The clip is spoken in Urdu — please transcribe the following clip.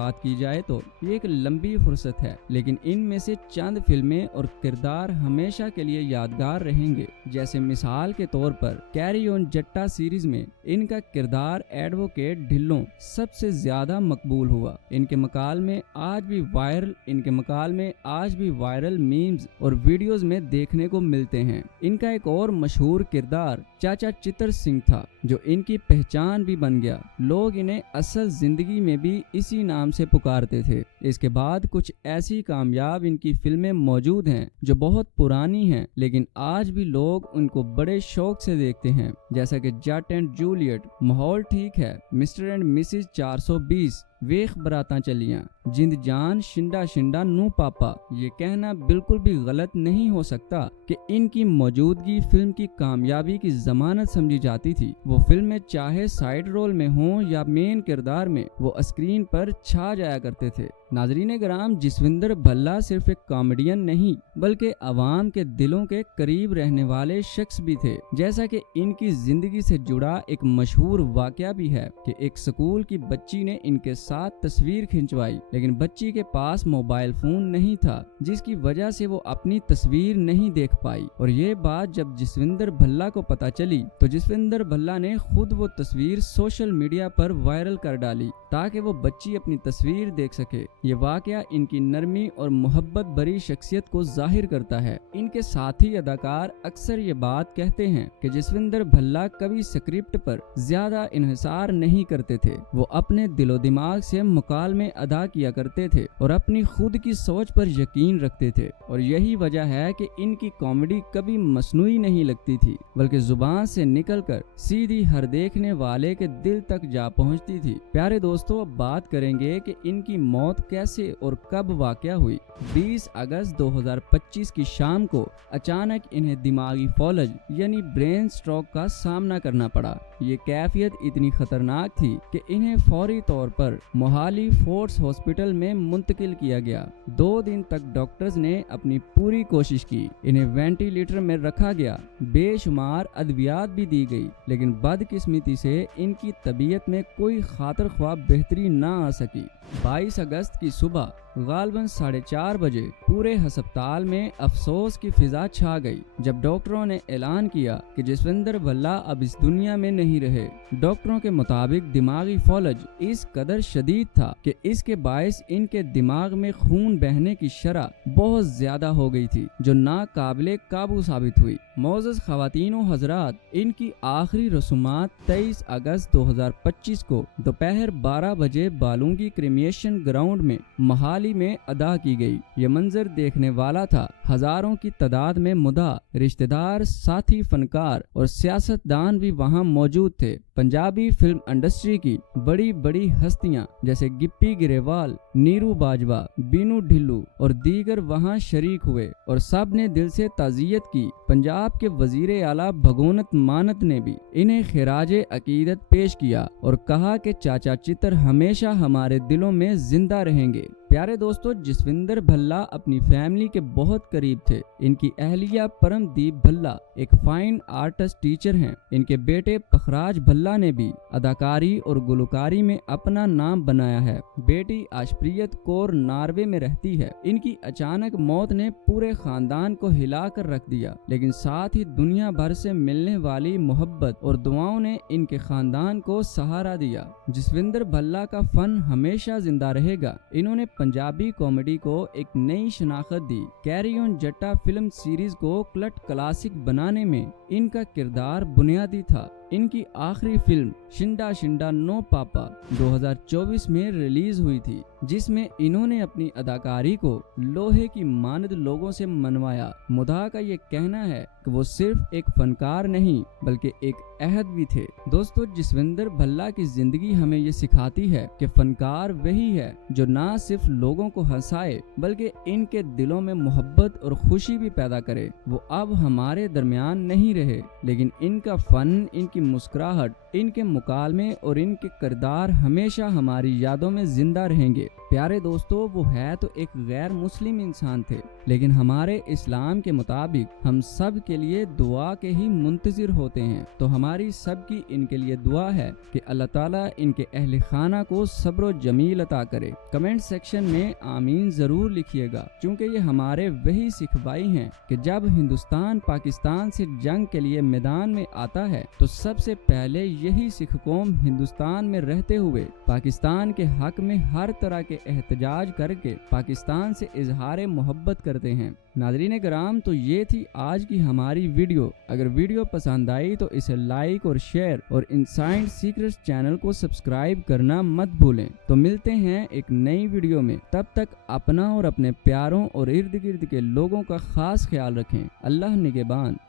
بات کی جائے تو یہ ایک لمبی فرصت ہے، لیکن ان میں سے چند فلمیں اور کردار ہمیشہ کے لیے یادگار رہیں گے۔ جیسے مثال کے طور پر کیری آن جٹا سیریز میں ان کا کردار ایڈوکیٹ ڈھلوں سب سے زیادہ مقبول ہوا۔ ان کے مکالمے آج بھی وائرل میمز اور ویڈیوز میں دیکھنے کو ملتے ہیں۔ ان کا ایک اور مشہور کردار چاچا چتر سنگھ تھا، جو ان کی پہچان بھی بن گیا۔ لوگ انہیں اصل زندگی میں بھی اسی نام سے پکارتے تھے۔ اس کے بعد کچھ ایسی کامیاب ان کی فلمیں موجود ہیں جو بہت پرانی ہیں، لیکن آج بھی لوگ ان کو بڑے شوق سے دیکھتے ہیں، جیسا کہ جٹ اینڈ جولیٹ، ماحول ٹھیک ہے، مسٹر اینڈ مسز 420، ویخ براتاں چلیاں، جند جان، شنڈا شنڈا نو پاپا۔ یہ کہنا بالکل بھی غلط نہیں ہو سکتا کہ ان کی موجودگی فلم کی کامیابی کی ضمانت سمجھی جاتی تھی۔ وہ فلم میں چاہے سائیڈ رول میں ہوں یا مین کردار میں، وہ اسکرین پر چھا جایا کرتے تھے۔ ناظرین کرام، جسوندر بھلا صرف ایک کامیڈین نہیں بلکہ عوام کے دلوں کے قریب رہنے والے شخص بھی تھے۔ جیسا کہ ان کی زندگی سے جڑا ایک مشہور واقعہ بھی ہے کہ ایک سکول کی بچی نے ان کے ساتھ تصویر کھنچوائی، لیکن بچی کے پاس موبائل فون نہیں تھا، جس کی وجہ سے وہ اپنی تصویر نہیں دیکھ پائی۔ اور یہ بات جب جسوندر بھلا کو پتا چلی تو جسوندر بھلا نے خود وہ تصویر سوشل میڈیا پر وائرل کر ڈالی تاکہ وہ بچی اپنی تصویر دیکھ سکے۔ یہ واقعہ ان کی نرمی اور محبت بھری شخصیت کو ظاہر کرتا ہے۔ ان کے ساتھی اداکار اکثر یہ بات کہتے ہیں کہ جسوندر بھلا کبھی سکرپٹ پر زیادہ انحصار نہیں کرتے تھے، وہ اپنے دل و دماغ سے مکالمے ادا کیا کرتے تھے اور اپنی خود کی سوچ پر یقین رکھتے تھے، اور یہی وجہ ہے کہ ان کی کامیڈی کبھی مصنوعی نہیں لگتی تھی بلکہ زبان سے نکل کر سیدھی ہر دیکھنے والے کے دل تک جا پہنچتی تھی۔ پیارے دوستو، اب بات کریں گے کہ ان کی موت کیسے اور کب واقع ہوئی۔ 20 اگست 2025 کی شام کو اچانک انہیں دماغی فالج یعنی برین سٹروک کا سامنا کرنا پڑا۔ یہ کیفیت اتنی خطرناک تھی کہ انہیں فوری طور پر موہالی فورٹس ہاسپٹل میں منتقل کیا گیا۔ 2 دن تک ڈاکٹرز نے اپنی پوری کوشش کی، انہیں وینٹیلیٹر میں رکھا گیا، بے شمار ادویات بھی دی گئی، لیکن بدقسمتی سے ان کی طبیعت میں کوئی خاطر خواہ بہتری نہ آ سکی۔ 22 اگست کی صبح غالباً 4:30 بجے پورے ہسپتال میں افسوس کی فضا چھا گئی جب ڈاکٹروں نے اعلان کیا کہ جسوندر بھلا اب اس دنیا میں نہیں رہے۔ ڈاکٹروں کے مطابق دماغی فالج اس قدر شدید تھا کہ اس کے باعث ان کے دماغ میں خون بہنے کی شرح بہت زیادہ ہو گئی تھی، جو ناقابل قابو ثابت ہوئی۔ معزز خواتین و حضرات، ان کی آخری رسومات 23 اگست 2025 کو دوپہر 12 بجے بالونگی کریمیشن گراؤنڈ میں موہالی میں ادا کی گئی۔ یہ منظر دیکھنے والا تھا۔ ہزاروں کی تعداد میں مداح، رشتہ دار، ساتھی فنکار اور سیاستدان بھی وہاں موجود تھے۔ پنجابی فلم انڈسٹری کی بڑی بڑی ہستیاں جیسے گپی گریوال، نیرو باجوہ، بینو ڈھلو اور دیگر وہاں شریک ہوئے اور سب نے دل سے تعزیت کی۔ پنجاب کے وزیر اعلیٰ بھگونت مانت نے بھی انہیں خراج عقیدت پیش کیا اور کہا کہ چاچا چتر ہمیشہ ہمارے دلوں میں زندہ رہیں گے۔ پیارے دوستو، جسوندر بھلا اپنی فیملی کے بہت قریب تھے۔ ان کی اہلیہ پرم دیپ بھلا ایک فائن آرٹسٹ ٹیچر ہیں۔ ان کے بیٹے پخراج بھلا نے بھی اداکاری اور گلوکاری میں اپنا نام بنایا ہے۔ بیٹی آشپریت کور ناروے میں رہتی ہے۔ ان کی اچانک موت نے پورے خاندان کو ہلا کر رکھ دیا، لیکن ساتھ ہی دنیا بھر سے ملنے والی محبت اور دعاؤں نے ان کے خاندان کو سہارا دیا۔ جسوندر بھلا کا فن ہمیشہ زندہ رہے گا۔ انہوں نے پنجابی کامیڈی کو ایک نئی شناخت دی۔ Carry on Jata film series کو کلٹ کلاسک بنانے میں ان کا کردار بنیادی تھا۔ ان کی آخری فلم شنڈا شنڈا نو پاپا 2024 میں ریلیز ہوئی تھی، جس میں انہوں نے اپنی اداکاری کو لوہے کی مانند لوگوں سے منوایا۔ مداح کا یہ کہنا ہے کہ وہ صرف ایک فنکار نہیں بلکہ ایک عہد بھی تھے۔ دوستو، جسوندر بھلا کی زندگی ہمیں یہ سکھاتی ہے کہ فنکار وہی ہے جو نہ صرف لوگوں کو ہنسائے بلکہ ان کے دلوں میں محبت اور خوشی بھی پیدا کرے۔ وہ اب ہمارے درمیان نہیں رہے، لیکن ان کا فن، ان کی مسکراہٹ ان کے مکالمے اور ان کے کردار ہمیشہ ہماری یادوں میں زندہ رہیں گے۔ پیارے دوستو، وہ ہے تو ایک غیر مسلم انسان تھے، لیکن ہمارے اسلام کے مطابق ہم سب کے لیے دعا کے ہی منتظر ہوتے ہیں۔ تو ہماری سب کی ان کے لیے دعا ہے کہ اللہ تعالیٰ ان کے اہل خانہ کو صبر و جمیل عطا کرے۔ کمنٹ سیکشن میں آمین ضرور لکھیے گا، کیونکہ یہ ہمارے وہی سکھ بھائی ہیں کہ جب ہندوستان پاکستان سے جنگ کے لیے میدان میں آتا ہے تو سب سے پہلے یہی سکھ قوم ہندوستان میں رہتے ہوئے پاکستان کے حق میں ہر طرح کے احتجاج کر کے پاکستان سے اظہار محبت کرتے ہیں۔ ناظرین کرام، تو یہ تھی آج کی ہماری ویڈیو۔ اگر ویڈیو پسند آئی تو اسے لائک اور شیئر اور انسائٹ سیکرٹس چینل کو سبسکرائب کرنا مت بھولیں۔ تو ملتے ہیں ایک نئی ویڈیو میں، تب تک اپنا اور اپنے پیاروں اور ارد گرد کے لوگوں کا خاص خیال رکھیں۔ اللہ نگہبان۔